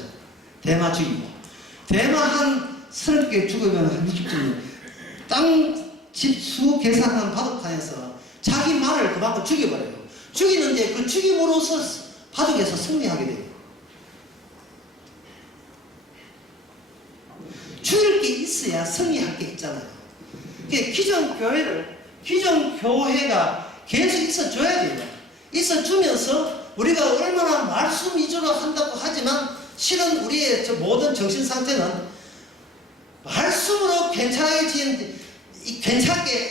대만 죽이고 대만 한 30개 죽으면 한 60점 땅집 수 계산한 바둑판에서 자기 말을 그만큼 죽여버려요. 죽이는데 그 죽임으로써 바둑에서 승리하게 돼요. 죽일 게 있어야 승리할 게 있잖아요. 기존 교회가 계속 있어줘야 돼요. 있어주면서 우리가 얼마나 말씀 위주로 한다고 하지만 실은 우리의 모든 정신 상태는 말씀으로 괜찮게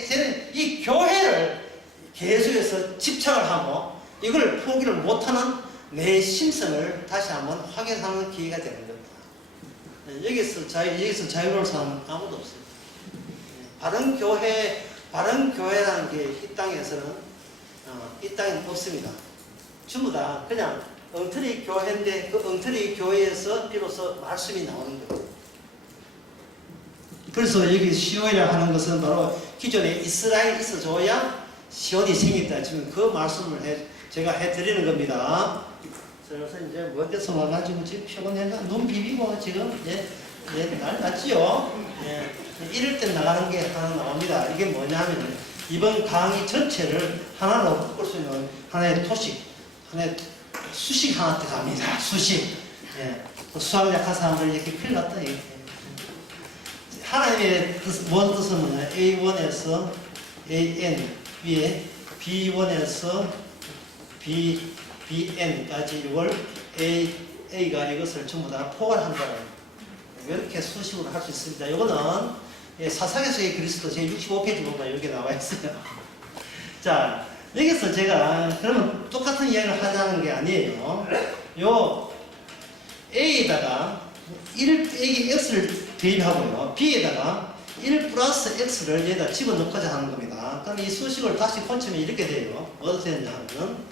된 이 교회를 계속해서 집착을 하고 이걸 포기를 못하는 내 심성을 다시 한번 확인하는 기회가 되는 겁니다. 여기서 자유로울 사람은 아무도 없어요. 바른 교회라는 게 이 땅에서는 이 땅에는 없습니다. 전부 다 그냥 엉터리 교회인데 그 엉터리 교회에서 비로소 말씀이 나오는 거예요. 그래서 여기 시온이라 하는 것은 바로 기존에 이스라엘이 있어줘야 시온이 생긴다. 지금 그 말씀을 제가 해드리는 겁니다. 그래서 이제 먼 데서 와가지고 지금 피곤해가 눈 비비고 지금 날 났지요. 이럴 때 나가는 게 하나 나옵니다. 이게 뭐냐면 이번 강의 전체를 하나로 바꿀 수 있는 하나의 토식, 하나의 수식 하나 들어갑니다. 수식. 수학 약한 사람들 이렇게 큰일 났다. 하나님의 뭔 뜻은 뭐냐? A1에서 AN 위에 B1에서 BN까지 이걸 A가 이것을 전부 다 포괄한다. 이렇게 수식으로 할 수 있습니다. 이거는 사사기서의 그리스도 제65페이지 보면 이렇게 나와 있어요. 자, 여기서 제가 그러면 똑같은 이야기를 하자는 게 아니에요. 요 A에다가 1 X를 대입하고요. B에다가 1 플러스 X를 여기다 집어넣고자 하는 겁니다. 그럼 이 수식을 다시 폰치면 이렇게 돼요. 어떻게 되냐 하면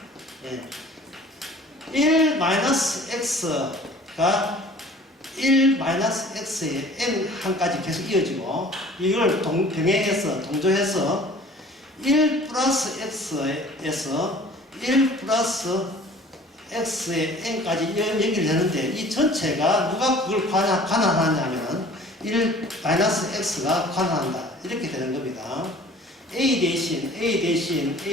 1 마이너스 X가 1 마이너스 X의 N 한까지 계속 이어지고 이걸 병행해서 동조해서 1 플러스 X에서 1 플러스 X의 N까지 연결되는데 이 전체가 누가 그걸 관할하냐면 1 마이너스 X가 관할한다. 이렇게 되는 겁니다. A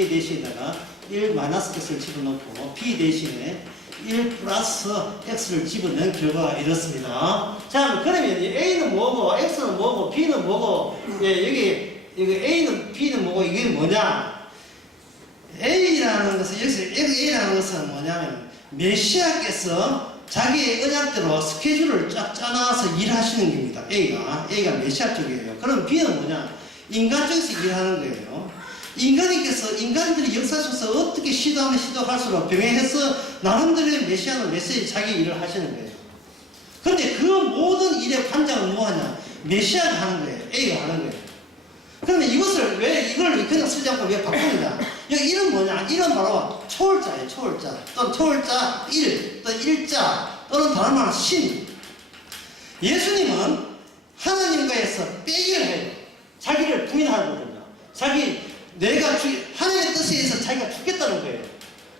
대신에다가 1 마이너스 X를 집어넣고 B 대신에 1 플러스 X를 집어넣은 결과가 이렇습니다. 자, 그러면 A는 뭐고, X는 뭐고, B는 뭐고, 여기 A는 B는 뭐고, 이게 뭐냐? A라는 것은, 여기서 A라는 것은 뭐냐면, 메시아께서 자기의 언약대로 스케줄을 쫙 짜놔서 일하시는 겁니다. A가 메시아 쪽이에요. 그럼 B는 뭐냐? 인간 쪽에서 일하는 거예요. 인간들이 역사 속에서 어떻게 시도하면 시도할수록 병행해서 나름대로의 메시아는 자기 일을 하시는 거예요. 그런데 그 모든 일의 관장은 뭐 하냐? 메시아가 하는 거예요. A가 하는 거예요. 그러면 이것을 왜 이걸 그냥 쓰지 않고 왜 바꾸느냐? 여기 이름 뭐냐? 이름 바로 초월자예요. 초월자. 또는 초월자 1, 또는 일자, 또는 다른 말로 신. 예수님은 하나님과에서 빼기를 해요. 자기를 부인하거든요. 하나님의 뜻에 의해서 자기가 죽겠다는 거예요.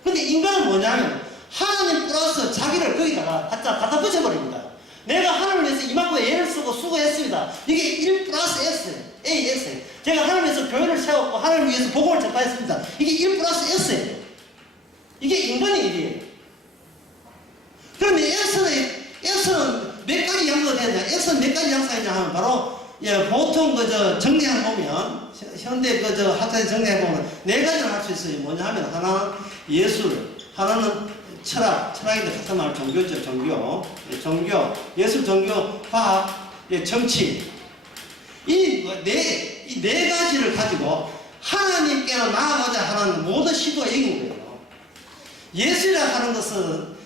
근데 인간은 뭐냐면 하나님 플러스 자기를 거기다가 갖다 붙여버립니다. 내가 하나님을 위해서 이만큼 애를 쓰고 수고했습니다. 이게 1 플러스 X, AX. 제가 하나님을 위해서 교회를 세웠고 하나님을 위해서 복음을 전파했습니다. 이게 1 플러스 X예요. 이게 인간의 일이에요. 그러면 X는 몇 가지 양수가 되느냐? X는 몇 가지 양수가 있냐 하면 바로 예, 보통 그저 정리해 보면 현대 그저 학자에 정리해 보면 네 가지를 할 수 있어요. 뭐냐 하면 하나는 예술, 하나는 철학인데 같은 말 종교죠. 종교, 예, 종교, 예술, 종교, 과학, 예, 정치. 이 네 가지를 가지고 하나님께로 나아가자 하는 모든 시도가 이긴 거예요. 예술이라 하는 것은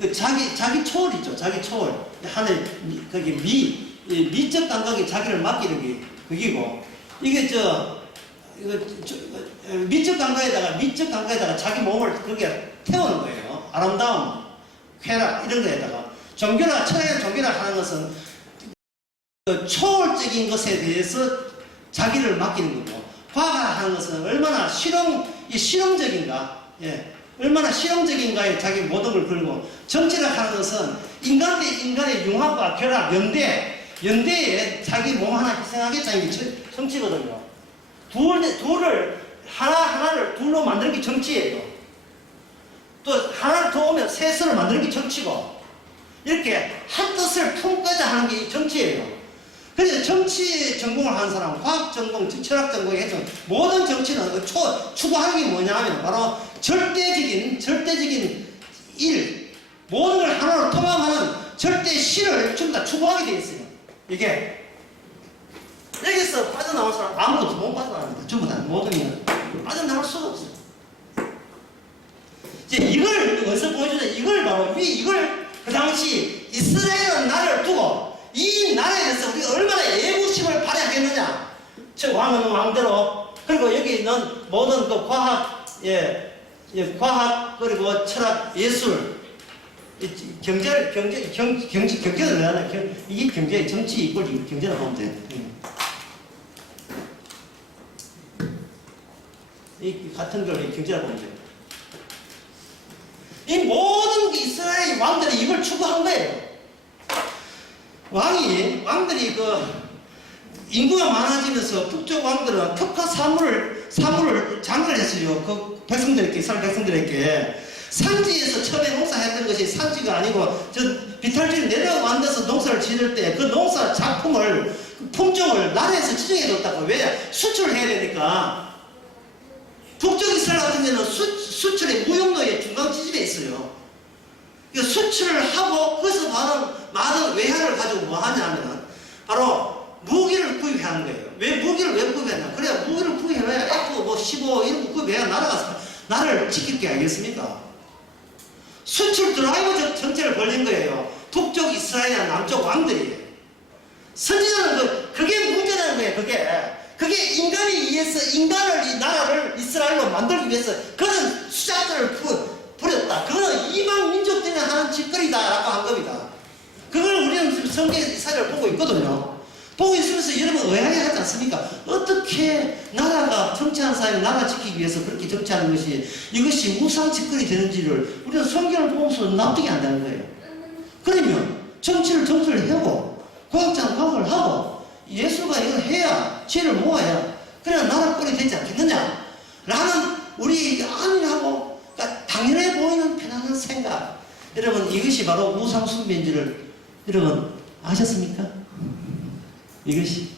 그 자기 초월이죠. 자기 초월. 하늘 거기 미적 감각이 자기를 맡기는 게 그기고 이게 미적 감각에다가 자기 몸을 그게 태우는 거예요. 아름다움, 쾌락 이런 거에다가 종교나 철학의 종교라 하는 것은 그 초월적인 것에 대해서 자기를 맡기는 거고 과학을 하는 것은 얼마나 실용적인가, 예, 얼마나 실용적인가에 자기 모든 걸 걸고 정치를 하는 것은 인간 대 인간의 융합과 결합, 연대에 자기 몸 하나 희생하겠다는 게 정치거든요. 하나를 둘로 만드는 게 정치예요. 또 하나를 더 오면 셋을 만드는 게 정치고 이렇게 한 뜻을 품고자 하는 게 정치예요. 그래서 정치 전공을 하는 사람, 과학 전공, 철학 전공에 해서 모든 정치는 추구하는 게 뭐냐 하면 바로 절대적인 일, 모든 걸 하나로 통합하는 절대 실을 전부 다 추구하게 되어 있어요. 이게 여기서 빠져나올 사람 아무도 못 빠져나갑니다. 전부 다 모든 일은 빠져나올 수가 없어요. 이제 이걸 어디서 보여주냐? 이걸 그 당시 이스라엘은 나라를 두고 이 나라에 대해서 우리가 얼마나 애국심을 발휘하겠느냐. 저 왕은 왕대로, 그리고 여기 있는 모든 그 과학, 과학, 그리고 철학, 예술, 경제를 왜 하나? 이게 경제, 정치, 이걸 경제라고 보면 돼. 이 같은 걸 경제라고 보면 돼. 이 모든 이스라엘 왕들이 이걸 추구한 거예요. 왕들이 그 인구가 많아지면서 북쪽 왕들은 특화 사물을 장을 했어요. 그 백성들에게, 이스라엘 백성들에게. 산지에서 처음에 농사했던 것이 산지가 아니고 저 비탈지를 내려앉아서 농사를 지을 때 그 농사 작품을, 품종을 나라에서 지정해줬다고. 왜? 수출을 해야 되니까. 북쪽 이스라엘 같은 경우는 수출의 무역로의 중간 지점에 있어요. 수출을 하고 거기서 많은 외화를 가지고 뭐 하냐면은 바로 무기를 구입하는 거예요. 왜 구입했냐? 그래야 무기를 구입해야 F-15 이런 거 구입해야 나라를 지킬 게 아니겠습니까? 수출 드라이브 정책을 벌린 거예요. 북쪽 이스라엘이나 남쪽 왕들이. 선지자는 그게 문제라는 거예요. 그게 인간에 의해서 이 나라를 이스라엘로 만들기 위해서 그런 수작들을 부렸다. 그거는 이방 민족들이 하는 짓거리다라고 한 겁니다. 그걸 우리는 성경의 사례를 보고 있거든요. 보고 있으면서 여러분 의아해하지 않습니까? 어떻게 나라가 정치하는 사람이 나라 지키기 위해서 그렇게 정치하는 것이 이것이 무상 짓거리 되는지를 우리는 성경을 보면서 납득이 안 되는 거예요. 그러면 정치를 하고 과학자는 과학을 하고 예술가 이걸 해야 지혜를 모아야 그래야 나라 꼴이 되지 않겠느냐 라는 우리 아니라고 당연해 보이는 편안한 생각. 여러분 이것이 바로 무상 숭배인지를 여러분 아셨습니까? 이것이.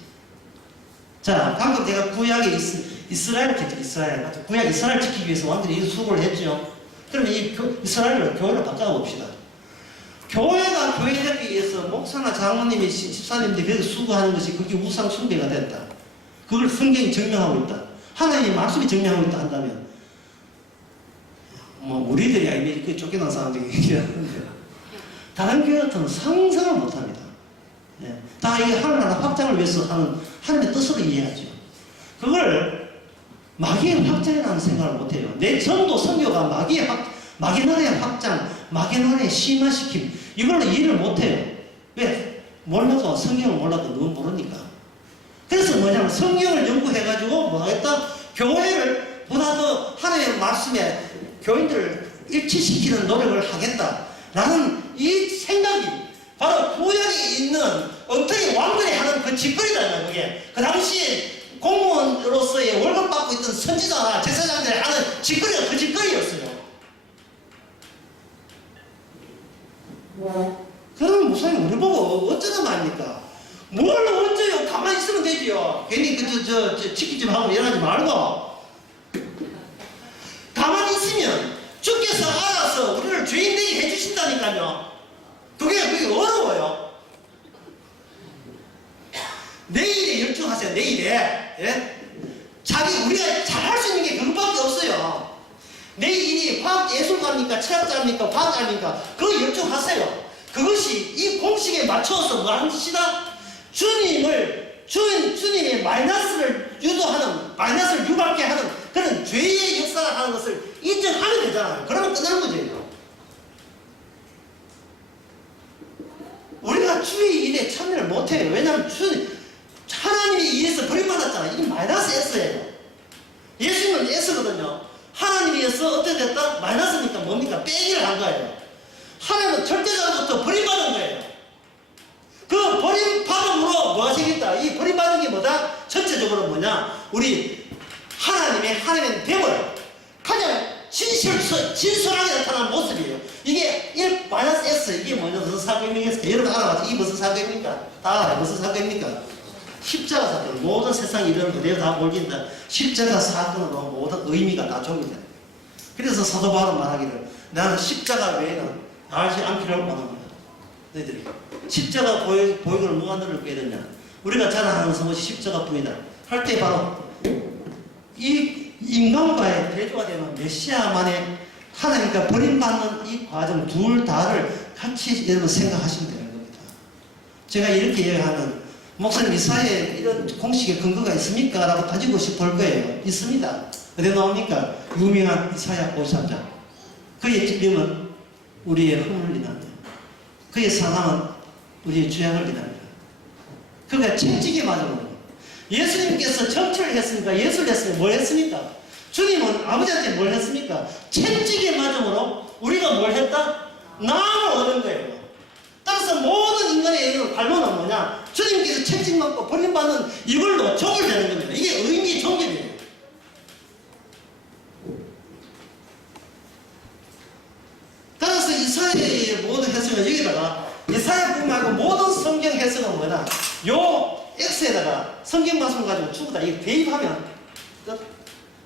자, 방금 제가 구약의 이스라엘 구약 이스라엘 지키기 위해서 왕들이 이 수고를 했죠. 그러면 이 이스라엘을 교회로 바꿔 봅시다. 교회가 교회 되기 위해서 목사나 장로님이 집사님들이 그래서 수고하는 것이 그게 우상 숭배가 됐다. 그걸 성경이 증명하고 있다. 하나님의 말씀이 증명하고 있다 한다면 우리들이 이미 쫓겨난 사람들이 얘기하는데 다른 교회 같으면 상상을 못합니다. 예. 다 이게 하나하나 확장을 위해서 하는 하나님의 뜻으로 이해하죠. 그걸 마귀의 확장이라는 생각을 못해요. 내 전도 선교가 마귀 나라의 확장, 마귀 나라의 심화시킴 이걸로 이해를 못해요. 왜? 몰라도 성경을 몰라도 너무 모르니까. 그래서 뭐냐면 성경을 연구해가지고 뭐하겠다? 교회를 보다 더 하나님의 말씀에 교인들을 일치시키는 노력을 하겠다라는 이 생각이 바로 구약에 있는 엉터리 왕들이 하는 그 짓거리다. 그게 그 당시 공무원으로서의 월급 받고 있던 선지자나 제사장들이 하는 짓거리가 그 짓거리였어요. 그러면 무사히 우리 보고 어쩌다 말입니까? 뭘 어째요? 가만히 있으면 되지요. 괜히 치킨 좀 하고 일하지 말고. 가만히 있으면 주께서 알아서 우리를 죄인 되게 해주신다니까요. 그게 어려워요. 내일에 열중하세요. 내일에. 예? 우리가 잘할 수 있는 게 그것밖에 없어요. 내 일이 과학예술가입니까? 철학자입니까? 과학자입니까? 그거 열중하세요. 그것이 이 공식에 맞춰서 뭐 하는 짓이다? 주님의 마이너스를 유도하는, 마이너스를 유발케 하는 그런 죄의 역사를 하는 것을 인정하면 되잖아요. 그러면 끝나는 거죠. 우리가 주의 일에 참여를 못해요. 왜냐하면 하나님이 일에서 버림받았잖아요. 이게 마이너스 S예요. 예수님은 S거든요. 하나님이 위해서 어떻게 됐다? 마이너스니까 뭡니까? 빼기를 한 거예요. 하나님은 절대자로부터 버림받은 거예요. 그 버림받음으로 뭐 하시겠다? 이 버림받은 게 뭐다? 전체적으로 뭐냐? 우리 하나님의 됨을 가장 진솔하게 나타나는 모습이에요. 이게 1-S, 이게 뭐냐? 무슨 사건입니까? 여러분 알아봤죠? 이게 무슨 사건입니까? 다 알아요. 무슨 사건입니까? 십자가 사건. 모든 세상 일을 그대로 다 몰긴다. 십자가 사건으로 모든 의미가 다 종이다. 그래서 사도 바울은 말하기를 나는 십자가 외에는 알지 않기를 원합니다. 너희들이 십자가 보이기를 누가 너를 깨닫냐? 우리가 자랑하는 것이 십자가뿐이다. 할 때 바로 이 인간과의 대조가 되는 메시아만의 하나님과 버림받는 이 과정 둘 다를 같이 여러분 생각하시면 되는 겁니다. 제가 이렇게 얘기하면 목사님 이사야에 이런 공식의 근거가 있습니까? 라고 따지고 싶을 거예요. 있습니다. 어디 나옵니까? 유명한 이사야 53장. 그의 찔림은 우리의 흠을 인합니다. 그의 상함은 우리의 죄악을 인합니다. 그가 채찍에 맞은 예수님께서 정치를 했습니까? 예술을 했습니까? 뭘 했습니까? 주님은 아버지한테 뭘 했습니까? 채찍에 맞음으로 우리가 뭘 했다? 나음을 얻은 거예요. 따라서 모든 인간의 이런 관론은 뭐냐? 주님께서 채찍 맞고 버림받는 이걸로 종을 되는 겁니다. 이게 의미의 종결이에요. 따라서 이사야의 모든 해석은 여기다가 이사야뿐만 아니고 모든 성경 해석은 뭐냐? 요 X에다가 성경 말씀 가지고 전부 다 이거 대입하면 끝.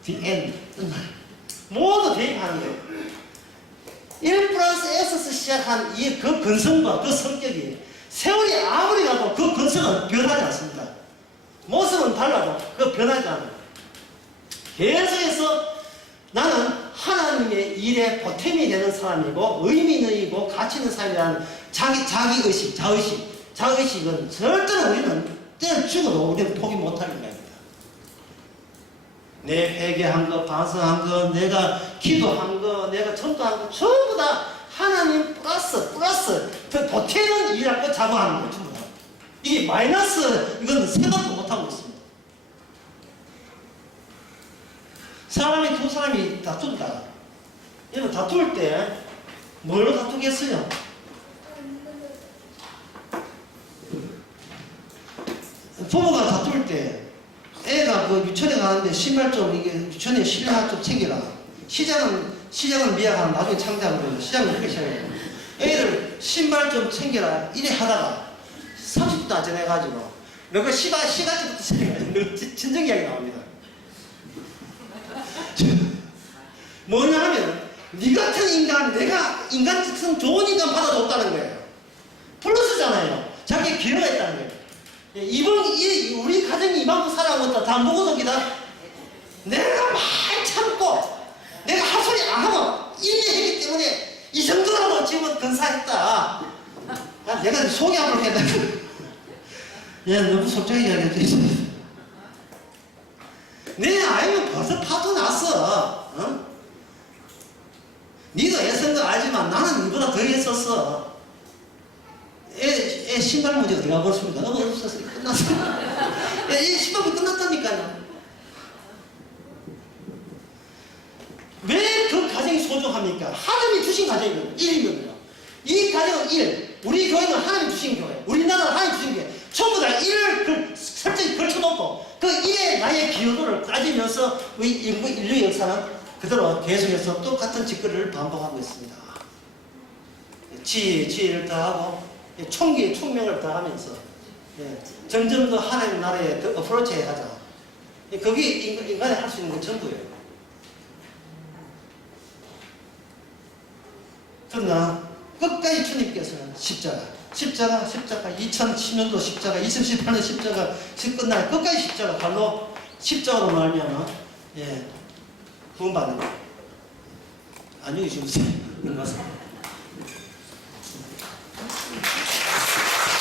The end. 모두 대입하는 거예요. 1+S에서 시작한 그 근성과 그 성격이 세월이 아무리 가도 그 근성은 변하지 않습니다. 모습은 달라도 그 변하지 않아요. 계속해서 나는 하나님의 일에 보탬이 되는 사람이고 의미 있는 일이고 가치 있는 사람이라는 자기의식, 자의식은 절대로 우리는 때려 죽어도 우리는 포기 못하는 겁니다. 내 회개한 거, 반성한 거, 내가 기도한 거, 내가 전도한 거 전부 다 하나님 플러스 그 보태는 일하고 자부하는 거 전부 다. 이게 마이너스 이건 생각도 못하고 있습니다. 두 사람이 다툰다. 여러분 다툴 때 뭘로 다투겠어요? 부모가 다툴 때 애가 그 유치원에 가는데 신발 좀 이게 유치원에 실내화 좀 챙겨라. 시장은 미약하면 나중에 창작하거든요. 시장은 그렇게 시작해요. 애들 신발 좀 챙겨라. 이래 하다가 30분도 안 지나가지고 몇 번 시가지부터 시작해가지고 진정 이야기 나옵니다. 뭐냐 하면 네 같은 인간, 내가 인간 같은 좋은 인간 받아줬다는 거예요. 플러스잖아요. 자기의 기회가 있다는 거예요. 우리 가정이 이만큼 살아온 것다 다 누구 덕이다? 내가 많이 참고 내가 할 소리 안 하면 인내했기 때문에 이 정도라도 지금 근사했다. 내가 속이 한번 했다. 야, 너무 솔직하게 이야기했지. 내 아이는 벌써 파도 났어. 어? 니도 애쓴 거 알지만 나는 이보다 더 애썼어. 애 신발 문제 어디 가버렸습니까? 너무 없었으니 끝났어. 애 신발이 끝났다니까요. 왜 그 가정이 소중합니까? 하나님이 주신 가정이거든요. 1이거든요. 이 가정은 1. 우리 교회는 하나님 주신 교회. 우리나라는 하나님 주신 교회. 전부 다 1을 설정히 걸쳐놓고 그 1의 나의 기여도를 따지면서 우리 인류 역사는 그대로 계속해서 똑같은 짓거리를 반복하고 있습니다. 지혜를 더하고 총명을 더하면서 예, 점점 더 하나님 나라에 더 어프로치 해가자. 그게 인간이 할 수 있는 건 전부예요. 그러나 끝까지 주님께서는 십자가 2010년도 십자가, 2018년 십자가 끝날 끝까지 십자가 발로 십자가로 말미암아 구원받는 거예요. 안녕히 주무세요.